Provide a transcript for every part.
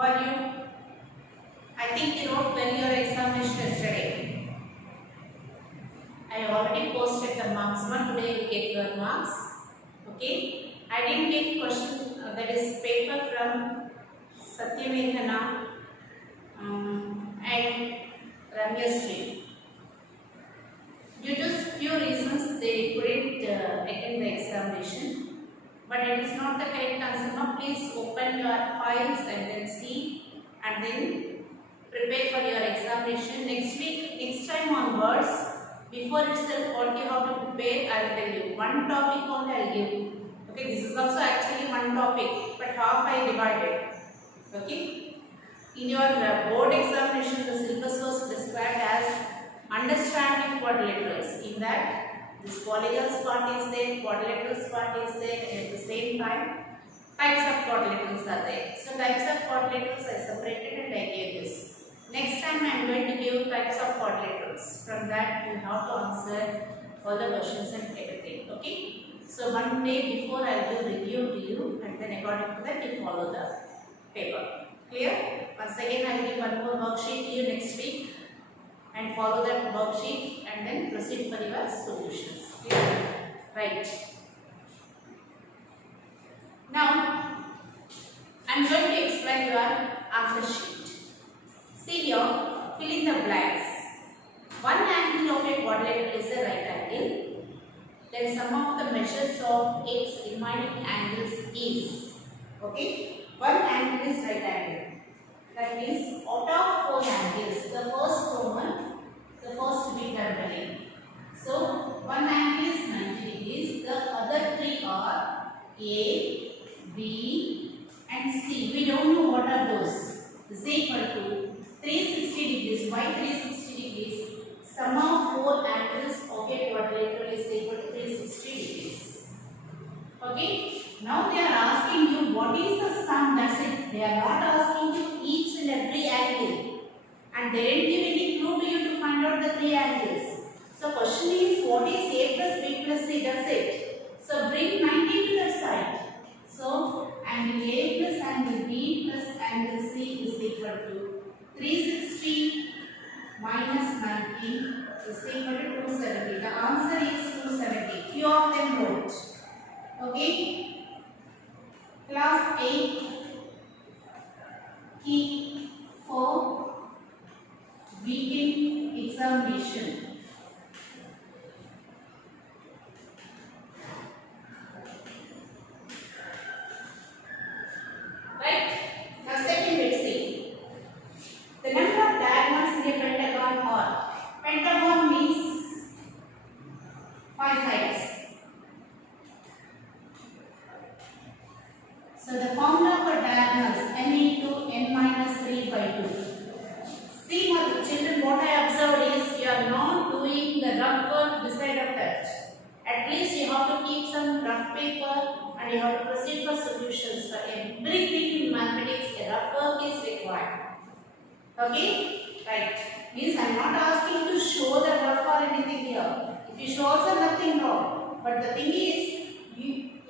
are you? I think you wrote well your examination yesterday. I already posted the marks. One today you get your marks. Okay. I didn't get question that is paper from Satyamedhana and Ramyasri. Due to few reasons, they couldn't attend the examination. But it is not the correct answer. Now, please open your files and then see, and then prepare for your examination. Next time onwards, before itself, what you have to prepare, I will tell you. One topic only I will give. Okay, this is also actually one topic, but half I divided. Okay. In your board examination, the syllabus was described as understanding quadrilaterals. In that, this polygons part is there, quadrilaterals part is there, and at the same time, types of quadrilaterals are there. So, types of quadrilaterals I separated and I gave this. Next time I am going to give types of quadrilaterals. From that, you have to answer all the questions and everything. Okay. So, one day before I will review to you, and then according to that, you follow the paper. Clear? Once again, I will give one more worksheet to you next week and follow that worksheet and then proceed for your solutions. Clear? Right. Now, I am going to explain your answer sheet. See here, fill in the blanks. One angle of a quadrilateral is a right angle. Then sum of the measures of its remaining angles is. Okay? One angle is right angle. That means out of 4 angles, the first one, the first to be terminating. So, one angle is 90 degrees, the other 3 are A, B and C. We don't know what are those. Is equal to 360 degrees. Why 360 degrees? Sum of 4 angles of a quadrilateral is equal to 360 degrees. Okay. Now they are asking you what is the sum, that's it. They are not asking you each and every angle. And they didn't give any clue to you to find out the 3 angles. So question is what is A plus B plus C, that's it. So bring 90 to the side. So angle A plus angle B plus angle C is equal to 360 minus 90 is equal to 270. The answer is 270. Few of them wrote. Okay. Class 8 key for weekend examination. Right? Now second let's see. The number of diagonals in a pentagon are. Pentagon means 5 sides. So the formula for diagonals n into n minus 3 by 2. See my children, what I observed is you are not doing the rough work beside of that. At least you have to keep some rough paper and you have to proceed for solutions. For everything in mathematics, a rough work is required. Okay? Right. Means I am not asking to show the rough or anything here. If you show also nothing wrong. But the thing is,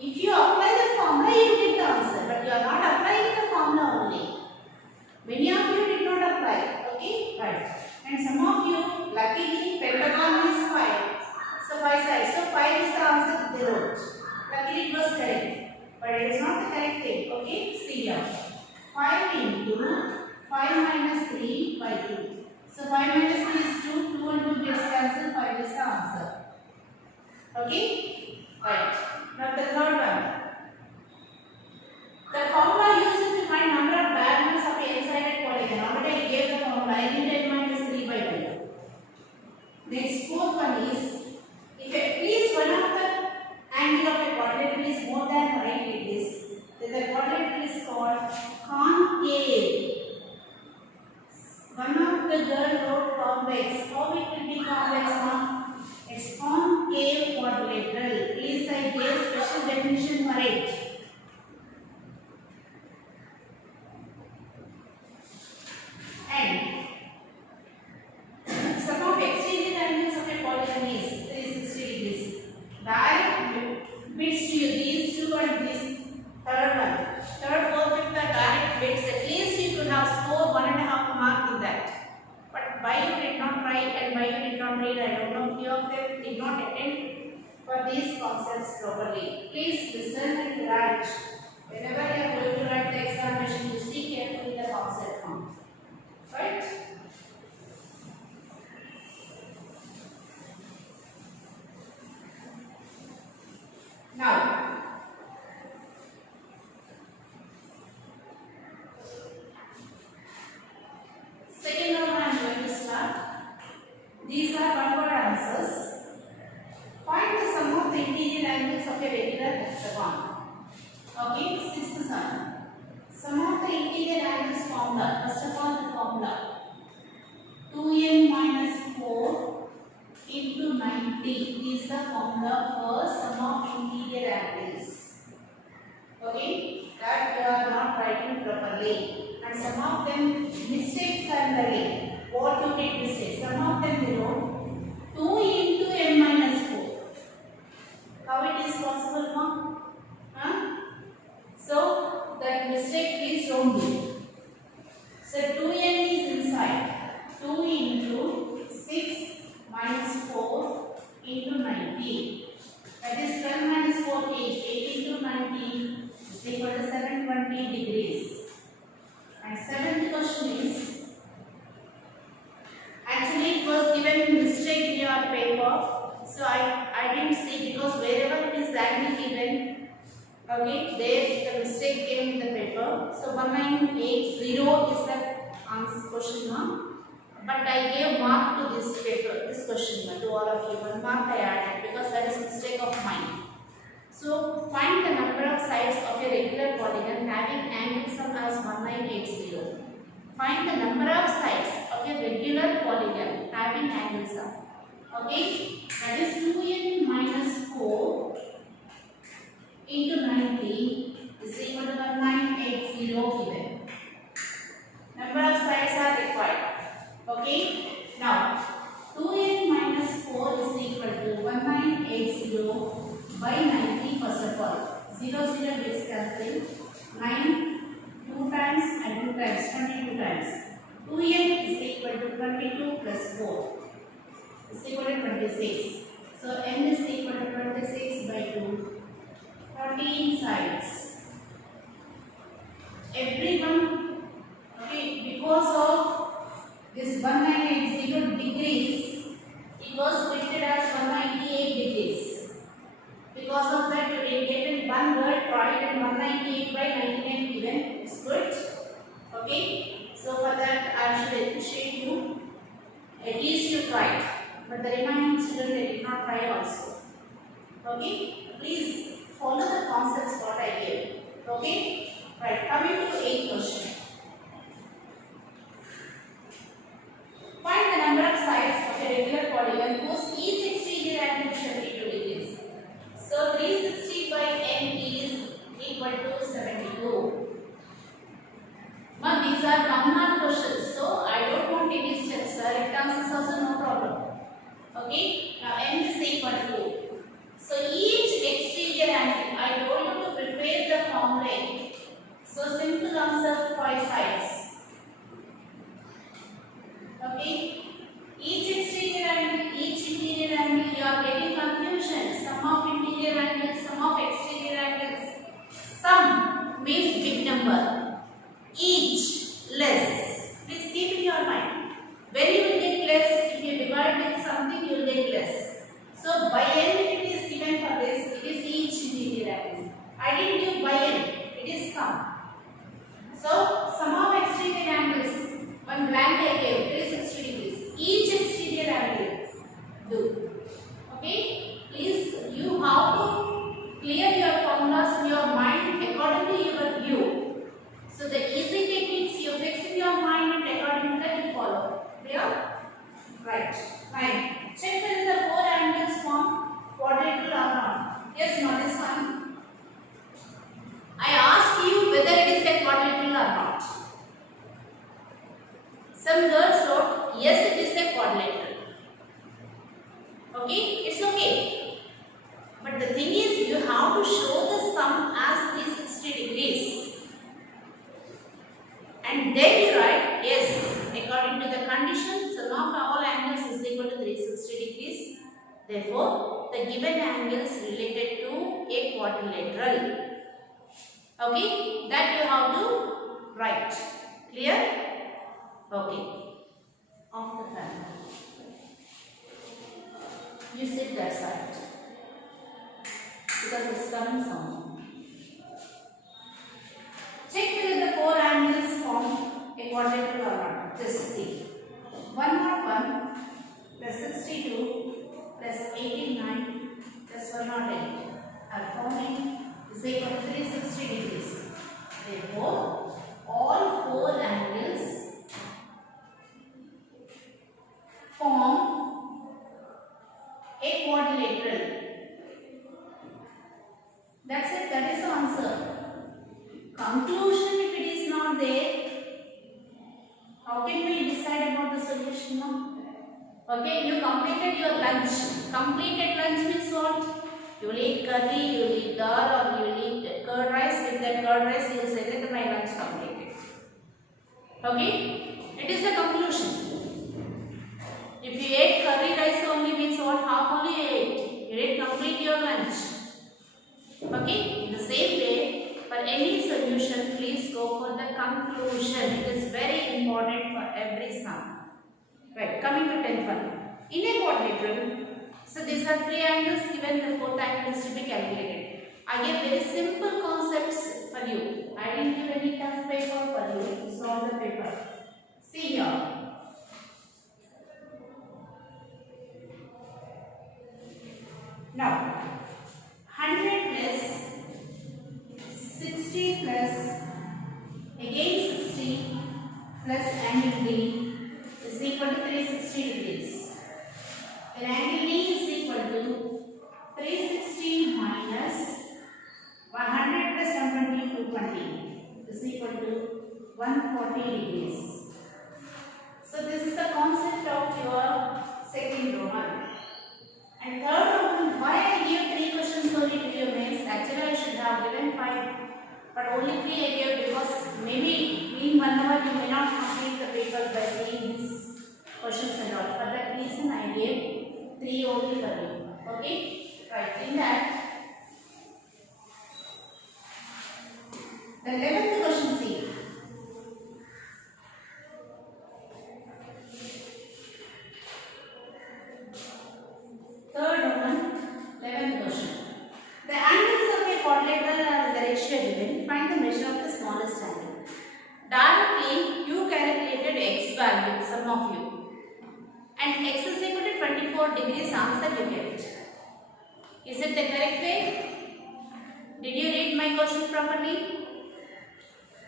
if you apply the formula, you get the answer. But you are not applying the formula only. Many of you did not apply. Okay? Right. And some of you, luckily, pentagon is 5. So 5 sides. So 5 is the answer they wrote. Luckily it was correct. But it is not the correct thing. Okay? See here. 5 into 5 minus 3 by 2. So 5 minus 3 is 2. 2 and 2 not read. I don't know, few of them did not attend for these concepts properly. Please listen and write. Whenever you are going to write the examination, you see carefully the concept form. Right? Now, second round I am going to start. These are one-word answers. Find the sum of the interior angles of a regular hexagon. Okay, sixth sum. Sum of the interior angles formula. First of all, the formula. 2n minus 4 into 90 is the formula for sum of interior angles. Okay, that you are not writing properly. And some of them mistakes are there. What you did mistakes? Some of them you wrote 2 into n minus 4. How it is possible, ma? Huh? So that mistake please don't do. So 2n is inside. 2 into 6 minus 4 into 90. That is 12 minus 4, 8. 8 into 90 is equal to 720 degrees. And seventh question is, actually it was given mistake in your paper, so I didn't see, because wherever it is angle given, okay, there the mistake came in the paper. So 1980 is the answer question mark, but I gave mark to this paper, this question mark to all of you. 1 mark I added because that is mistake of mine. So find the number of sides of a regular polygon having angle sum as 1980. Find the number of sides of a regular polygon having angle sum. Okay, that is 2n minus 4 into 90 is equal to 1980 given. Number of sides are required. Okay, now 2n minus 4 is equal to 1980 by 90 first of all. 0 0 gets cancelled. 9 2 times and 2 times 22 times. 2n is equal to 22 plus 4 is equal to 26. So n is equal to 26 by 2. 13 sides. Everyone, okay, because of this 1980 degrees, it was printed as 198 degrees. Because of that, you will get in one word product and 198 by 99 given is good. Okay, so for that I should appreciate you. At least you tried, but the remaining children they did not try also. Okay, please follow the concepts what I gave. Okay, right. Coming to 8th question. Find the number of sides of a regular polygon whose each exterior angle is 72 degrees. So 360 by n is equal to 72. Now these are 1 mark questions, so I don't want any steps. Direct answers also no problem. Okay, now n is equal to. So each exterior angle, I told you to prepare the formula. So simple answer 5 sides. Okay, each exterior angle, each interior angle, you are getting confusion. Sum of interior angles, sum of exterior angles. Sum means big number. Each less. Please keep in your mind. When you will get less, if you divide with something, you will get less. So by n, if it is given for this, it is each interior angle. I didn't give by n, it is sum. So sum of exterior angles, one blank I gave 360 degrees. Each exterior angle do. Okay, please you have to clear your formulas in your mind according to your view. So the easy techniques you fix in your mind and according to that you follow. Clear? Right. Fine. Check whether the 4 angles form quadrilateral or not. Yes, not this one. I asked you whether it is a quadrilateral or not. Some girls wrote, yes, it is a quadrilateral. Okay, it's okay. But the thing is, you have to show the sum as 360 degrees. And then you write, yes, according to the condition, sum of all angles is equal to 360 Therefore, the given angles related to a quadrilateral. Okay, that you have to write. Clear? Okay. Off the fan. You sit that side because it's coming sound. Check whether the four angles form a quadrilateral or not. Just see. 101 plus 62 plus 89 plus 108 are forming is equal to 360 degrees. Therefore, all four angles form a quadrilateral. That's it. That is the answer. Conclusion, if it is not there, how can we decide about the solution now? Okay, you completed your lunch. Completed lunch means what? You will eat curry, you will eat dal, or you will eat curd rice. With that curd rice, you will say that my lunch completed. Okay, it is the conclusion. If you ate curry rice only means what? Half only you ate. You didn't complete your lunch. Okay, in the same way, for any solution, please go for the conclusion. It is very important for every sum. Right, coming to 10th one. In a quadrilateral, so these are three angles given, the fourth angle is to be calculated. I gave very simple concepts for you. I didn't give any tough paper for you. Solve the paper. See here. Now, 100 plus 60 plus again 60 plus angle D is equal to 360 degrees. Then angle D is equal to 360 minus 100 plus 120, 220 is equal to 140 degrees. So this is the concept of your second Roman. And third Roman, why I gave 3 questions only to you means actually I should have given 5, but only 3 I gave because maybe in 1 hour you may not complete the paper by seeing these questions and all. For that reason I gave 3 only for you. Okay? Right. In that, the 11th question, see. Third one, 11th question. The angles of a quadrilateral are the ratio given. Find the measure of the smallest angle. Directly, you calculated x value, some of you. And x is equal to 24 degrees answer you get. Is it the correct way? Did you read my question properly?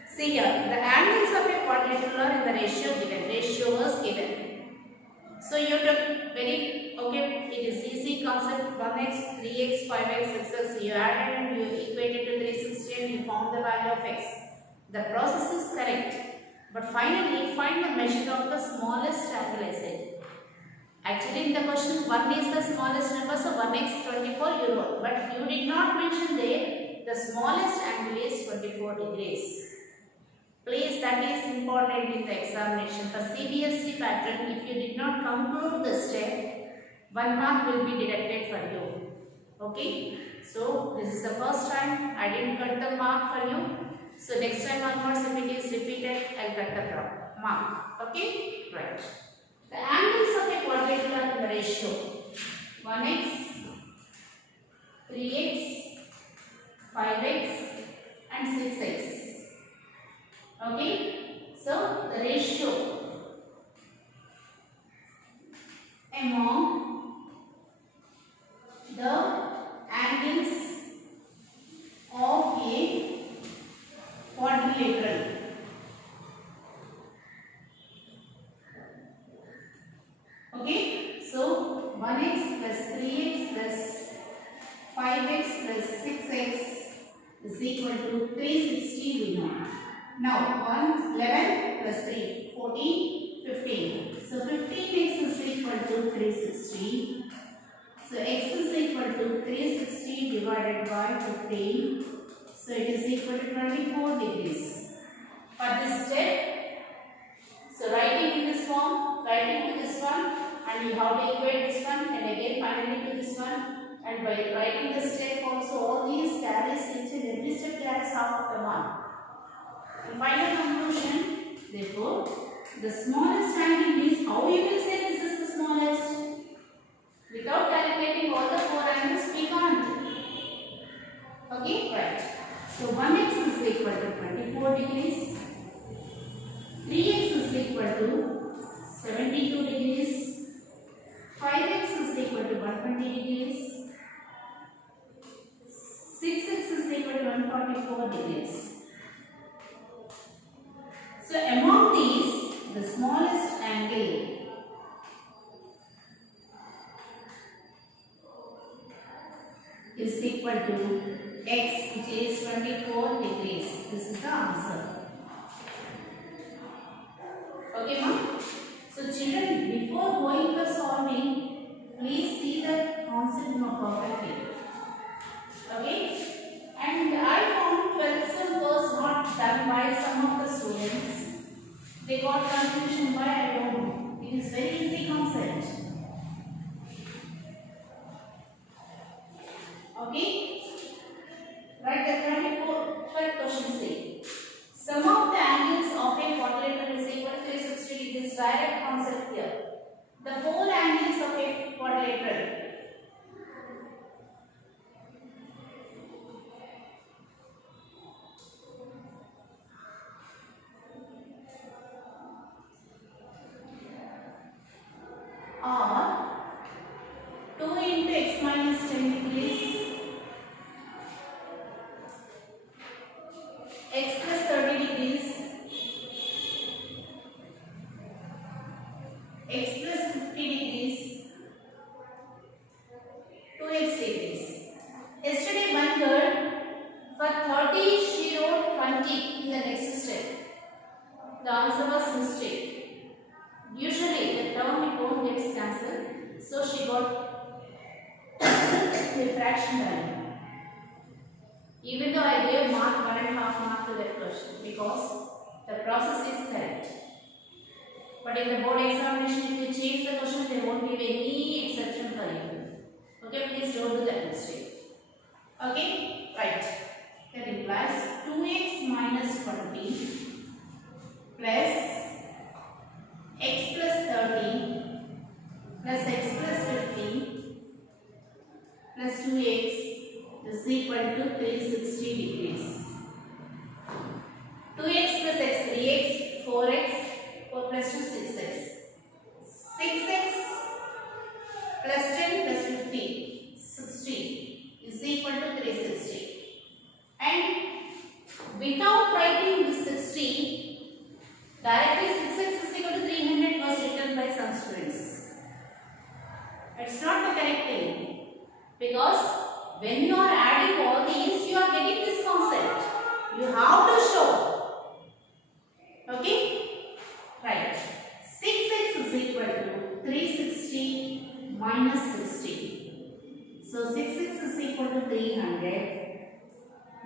See here, the angles of a quadrilateral are in the ratio given. Ratio was given. So you took very, okay, it is easy concept, 1x, 3x, 5x, etc. You added and you equated to 360 and you found the value of x. The process is correct. But finally, find the measure of the smallest angle, I said. Actually, in the question, 1 is the smallest number, so 1x 24 you wrote. But you did not mention there, the smallest angle is 24 degrees. Please, that is important in the examination. For CBSE pattern, if you did not conclude the step, 1 mark will be deducted for you. Okay? So, this is the first time I didn't cut the mark for you. So, next time onwards, if it is repeated, I will cut the mark. Okay? Right. The angles of a quadrilateral are in the ratio 1x, 3x, 5x and 6x. Okay, so the ratio among the angles of a quadrilateral. Okay, so 1x plus 3x plus 5x plus 6x is equal to 360 we know. Now 11 plus 3, 14, 15. So 15x is equal to 360. So x is equal to 360 divided by 15. So it is equal to 24 degrees. For this step, so writing in this form, writing to this one, and you have to equate this one and again finally to this one. And by writing the step also, all these carries, each and every step carries half of the mark. And final conclusion, therefore, the smallest angle means how you will say this is the smallest. Without calculating all the four angles, we can't. Okay, right. So 1x is equal to 24 degrees. 3x is equal to 72 degrees. 5x is equal to 120 degrees. 6x is equal to 144 degrees. So among these, the smallest angle is equal to x, which is 24 degrees. This is the answer. Okay, ma'am? So children, before going for solving, please see the concept more perfectly. Okay? And I found 12th sum was not done by some of the students. They got confusion by, I don't know. It is very easy concept. Okay? Write the 12th question say. Sum of the angles of a quadrilateral is equal to 360 degrees. Direct concept here. The four angles of a quadrilateral are 2 into x minus 10 degrees, x plus 30 degrees, x plus 50 degrees, 2x degrees. Yesterday one girl, for 30 she wrote 20 in the next step. The answer was mistake. Usually the term it won't get cancelled, so she got the fraction value. Even though I gave mark 1.5 mark to that question because the process is correct. But in the board examination, if you change the question, there won't be any exception for you. Okay, please don't do that mistake. Okay, right. That implies 2x minus 20 plus x plus 30 plus x plus 50 plus 2x is equal to 360 degrees. 2x plus x, 3x, 4x, 4 plus 2, 6x. 6x plus 10 plus 50, 60 is equal to 360. And without writing this 60, directly 6x is equal to 300 was written by some students. It's not the correct thing because when you are adding all these, you are getting this concept. You have to show. Okay? Right. 6x is equal to 360 minus 60. So 6x is equal to 300.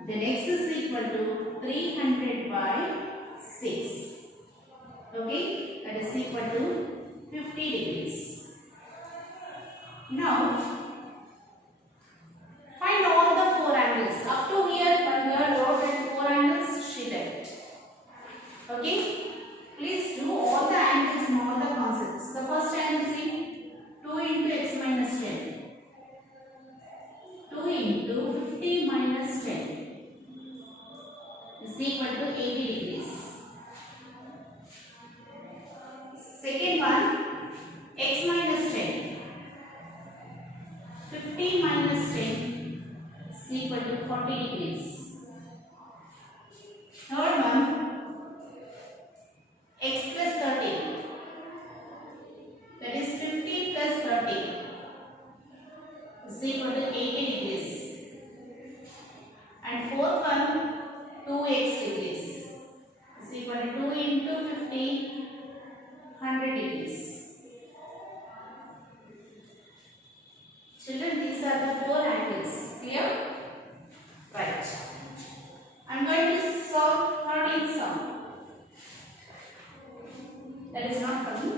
Then x is equal to 300 by 6. Okay? That is equal to 50 degrees. Now, find all the four angles. Up to here, one girl wrote and four angles she left. Okay? Please do all the angles and all the concepts. The first angle is 2 into x minus 10. 2 into 50 minus 10 is equal to 80 degrees. Second one, x minus 10. 50 minus 10 is equal to 40 degrees. Third one, x plus 30. That is 50 plus 30 is equal to 80 degrees. And fourth one, 2x degrees is equal to 2 into 50, 100 degrees. Children, these are the four angles. Clear? Right. I am going to solve 13th sum. That is not coming.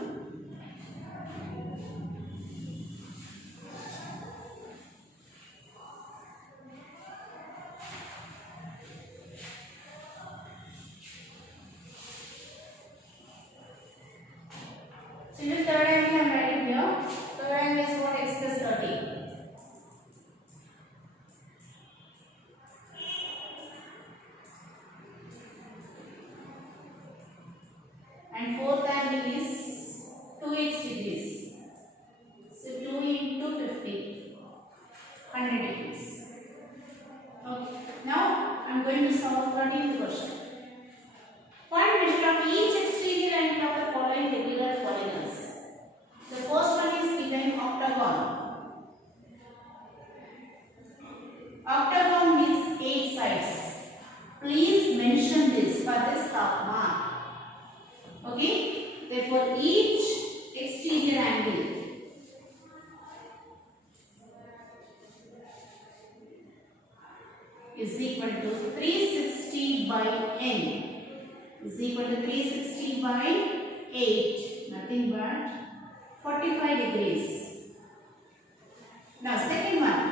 is equal to 360 by n is equal to 360 by 8, nothing but 45 degrees. Now second one,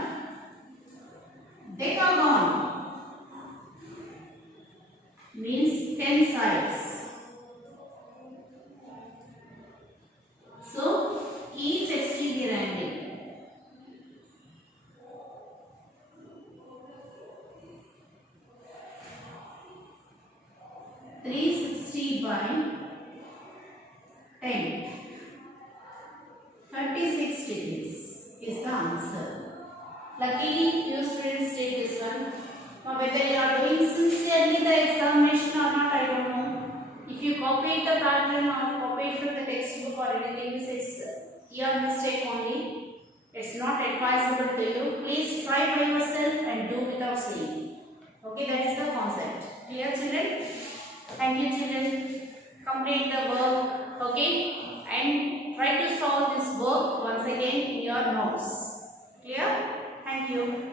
decagon means 10 sides. So each exterior angle by 10, 36 degrees is the answer. Luckily, you students did this one. Now, whether you are doing sincerely the examination or not, I don't know. If you copy the pattern or copy from the textbook or anything, it's your mistake only. It's not advisable to you. Please try by yourself and do without seeing. Okay, that is the concept. Clear, children? Thank you, children. Complete the work, okay, and try to solve this work once again in your notes. Clear? Thank you.